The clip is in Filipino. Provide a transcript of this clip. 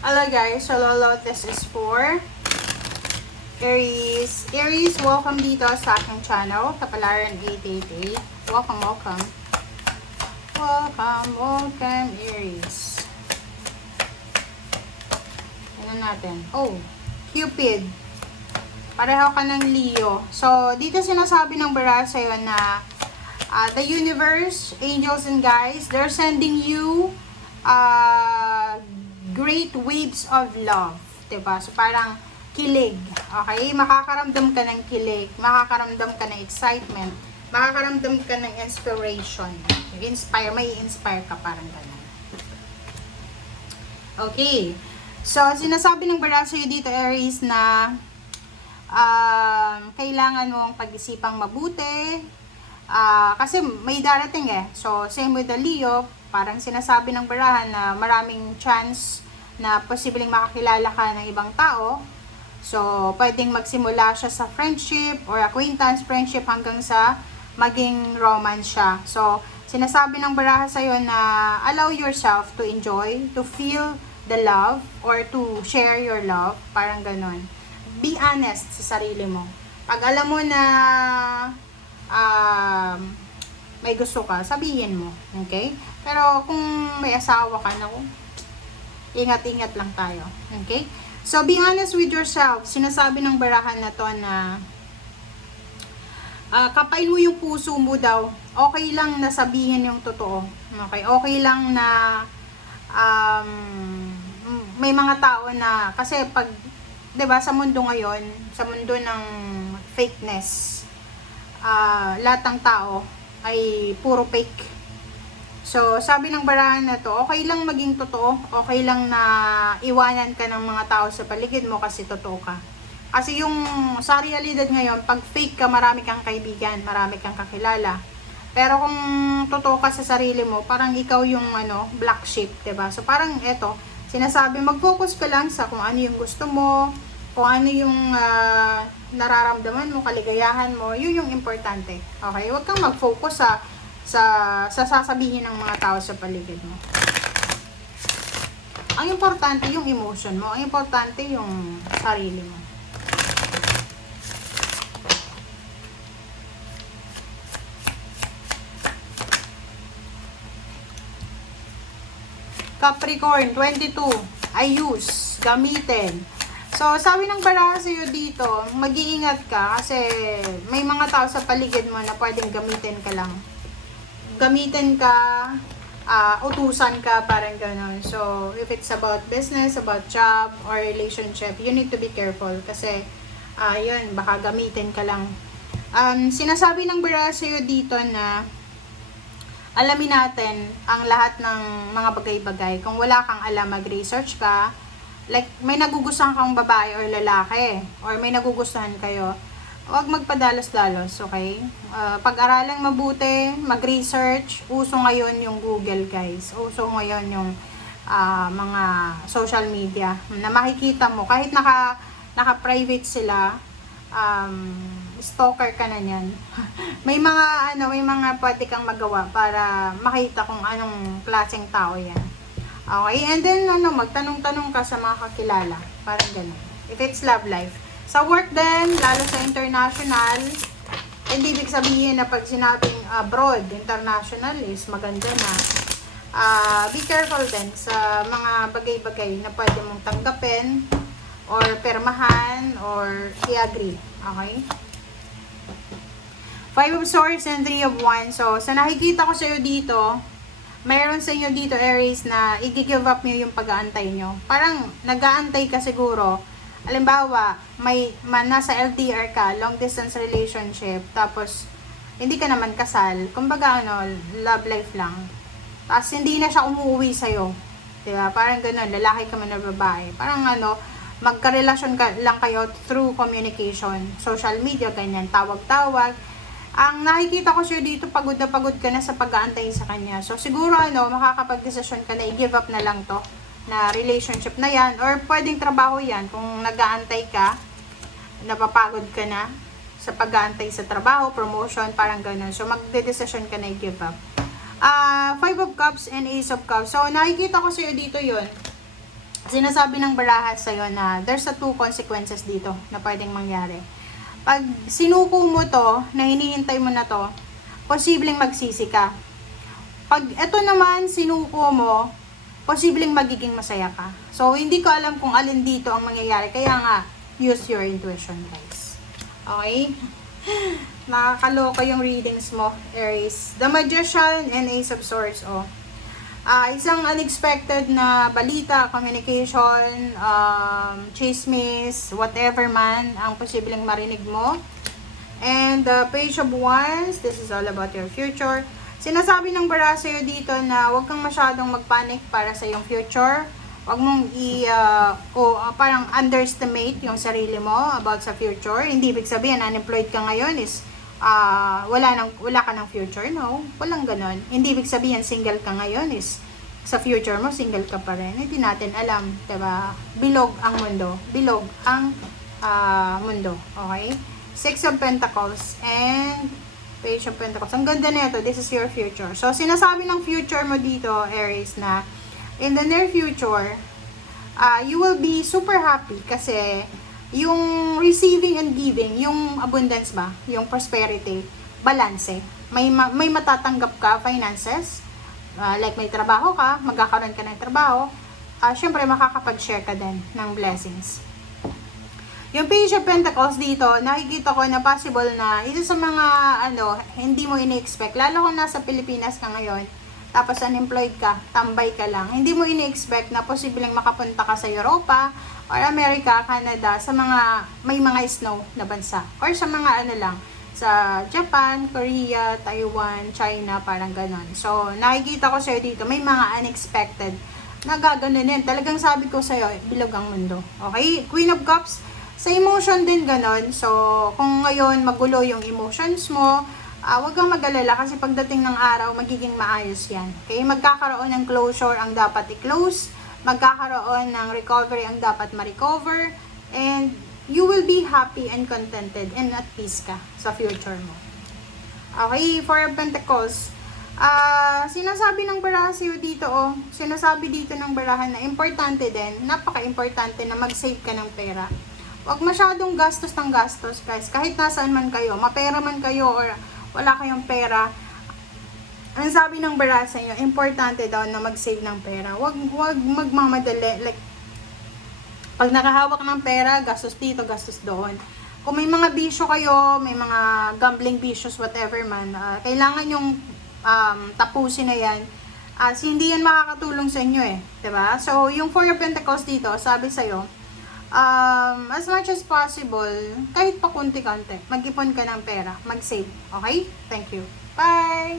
Hello guys, so Lolo, this is for Aries. Aries, welcome dito sa aking channel, Kapalaran 888. Welcome, welcome. Welcome, Aries. Tignan natin. Oh, Cupid. Pareho ka ng Leo. So, dito sinasabi ng bara sa'yo na the universe, angels and guys, they're sending you great waves of love. Diba? So, parang kilig. Okay? Makakaramdam ka ng kilig. Makakaramdam ka ng excitement. Makakaramdam ka ng inspiration. May inspire ka, parang ganun. Okay. So, sinasabi ng bara sa'yo dito, Aries, na kailangan mong pag-isipang mabuti. Kasi may darating eh. So, same with the Leo, parang sinasabi ng barahan na maraming chance na posibleng makakilala ka ng ibang tao. So, pwedeng magsimula siya sa friendship or acquaintance, friendship hanggang sa maging romance siya. So, sinasabi ng baraha sa'yo na allow yourself to enjoy, to feel the love, or to share your love. Parang ganon. Be honest sa sarili mo. Pag alam mo na may gusto ka, sabihin mo. Okay? Pero kung may asawa ka na, ingat-ingat lang tayo. Okay? So, be honest with yourself. Sinasabi ng barahan na to na kapain mo yung puso mo daw. Okay lang na sabihin yung totoo. Okay? Okay lang na may mga tao na, kasi pag, 'di ba, sa mundo ngayon, sa mundo ng fakeness, lahat ng tao ay puro fake. So, sabi ng barahan na to, okay lang maging totoo, okay lang na iwanan ka ng mga tao sa paligid mo kasi totoo ka. Kasi yung sa realidad ngayon, pag fake ka, marami kang kaibigan, marami kang kakilala. Pero kung totoo ka sa sarili mo, parang ikaw yung black sheep, 'di ba? So, parang eto, sinasabi, mag-focus ka lang sa kung ano yung gusto mo, kung ano yung nararamdaman mo, kaligayahan mo, yun yung importante. Okay? Huwag kang mag-focus sa sasabihin ng mga tao sa paligid mo. Ang importante yung emotion mo, ang importante yung sarili mo. Capricorn, 22. Ayus, gamitin. So, sabi ng baraha sa'yo dito, mag-iingat ka kasi may mga tao sa paligid mo na pwedeng gamitin ka lang. Gamitin ka, utusan ka, parang gano'n. So, if it's about business, about job, or relationship, you need to be careful kasi, yun, baka gamitin ka lang. Sinasabi ng baraha sa'yo dito na alamin natin ang lahat ng mga bagay-bagay. Kung wala kang alam, mag-research ka. Like, may nagugustuhan kang babae or lalaki, or may nagugustuhan kayo, huwag magpadalos-dalos, okay? Pag-aralan mabuti, mag-research. Uso ngayon yung Google, guys. Uso ngayon yung mga social media na makikita mo. Kahit naka-private sila, stalker ka na niyan. may mga pwede kang magawa para makita kung anong klaseng tao yan. Okay, and then magtanong-tanong ka sa mga kakilala, parang ganun. If it's love life. Sa work din, lalo sa international, hindi ibig sabihin na pag sinabing abroad, international is maganda na. Be careful din sa mga bagay-bagay na pwede mong tanggapin or permahan or i-agree. Okay? 5 of Swords and 3 of Wands. So, sa nakikita ko sa iyo dito, mayroon sa inyo dito, Aries, na i-give up nyo yung pag-aantay nyo. Parang nag-aantay ka siguro. Halimbawa, nasa LDR ka, long distance relationship, tapos hindi ka naman kasal. Kumbaga, love life lang. Tapos hindi na siya umuwi sa'yo. Diba? Parang ganun, lalaki ka man na babae. Parang magkarelasyon lang kayo through communication, social media, ganyan, tawag-tawag. Ang nakikita ko siya dito, pagod na pagod ka na sa pag-aantay sa kanya. So, siguro, makakapag-desisyon ka na, i-give up na lang to, na relationship na yan, or pwedeng trabaho yan, kung nag-aantay ka, napapagod ka na, sa pag-aantay sa trabaho, promotion, parang ganun. So, magde-desisyon ka na, i-give up. 5 of Cups and Ace of Cups. So, nakikita ko sa iyo dito yun. Sinasabi ng baraha sa'yo na there's a two consequences dito na pwedeng mangyari. Pag sinuko mo to, na hinihintay mo na to, posibleng magsisi ka. Pag ito naman sinuko mo, posibleng magiging masaya ka. So, hindi ko alam kung alin dito ang mangyayari. Kaya nga, use your intuition, guys. Okay? Nakakaloka yung readings mo, Aries. The Magician and Ace of Swords, oh. Isang unexpected na balita, communication, chismis, whatever man ang posibleng marinig mo. And the Page of Wands, this is all about your future. Sinasabi ng baraha sa'yo dito na huwag kang masyadong magpanic para sa iyong future. Huwag mong parang underestimate yung sarili mo about sa future. Hindi ibig sabihin, unemployed ka ngayon is wala ka ng future. No, walang ganon. Hindi ibig sabihin single ka ngayon is sa future mo single ka pa rin. Hindi natin alam, diba? Bilog ang mundo. Bilog ang mundo. Okay? Six of Pentacles and Page of Pentacles. Ang ganda na ito. This is your future. So, sinasabi ng future mo dito, Aries, na in the near future, you will be super happy kasi yung receiving and giving, yung abundance ba, yung prosperity, balance. May matatanggap ka, finances, like may trabaho ka, magkakaroon ka ng trabaho, syempre makakapag-share ka din ng blessings. Yung Page of Pentacles dito, nakikita ko na possible na isa sa mga hindi mo ini-expect, lalo kung nasa Pilipinas ka ngayon, tapos unemployed ka, tambay ka lang, hindi mo ini-expect na posibleng makapunta ka sa Europa or America, Canada, sa may mga snow na bansa, or sa mga sa Japan, Korea, Taiwan, China, parang ganon. So, nakikita ko sa'yo dito, may mga unexpected na gaganunin. Talagang sabi ko sa'yo, bilog ang mundo. Okay? Queen of Cups, sa emotion din ganon. So, kung ngayon magulo yung emotions mo, huwag kang mag-alala kasi pagdating ng araw, magiging maayos yan. Okay? Magkakaroon ng closure ang dapat i-close, magkakaroon ng recovery ang dapat ma-recover, and you will be happy and contented and at peace ka sa future mo. Okay, Four of Pentacles. Sinasabi ng baraha sa'yo dito, sinasabi dito ng baraha na importante din, napaka-importante na mag-save ka ng pera. Huwag masyadong gastos ng gastos, guys. Kahit nasaan man kayo, mapera man kayo or wala kayong pera, ang sabi ng baraha sa inyo, importante daw na mag-save ng pera. Huwag magmamadali. Like, pag nakahawak ng pera, gastos dito, gastos doon. Kung may mga bisyo kayo, may mga gambling bisyo's, whatever man, kailangan yung tapusin na yan. Hindi yan makakatulong sa inyo diba? So, yung Four of Pentacles dito, sabi sa'yo, as much as possible, kahit pa kunti-kunti, mag-ipon ka ng pera, mag-save. Okay? Thank you. Bye!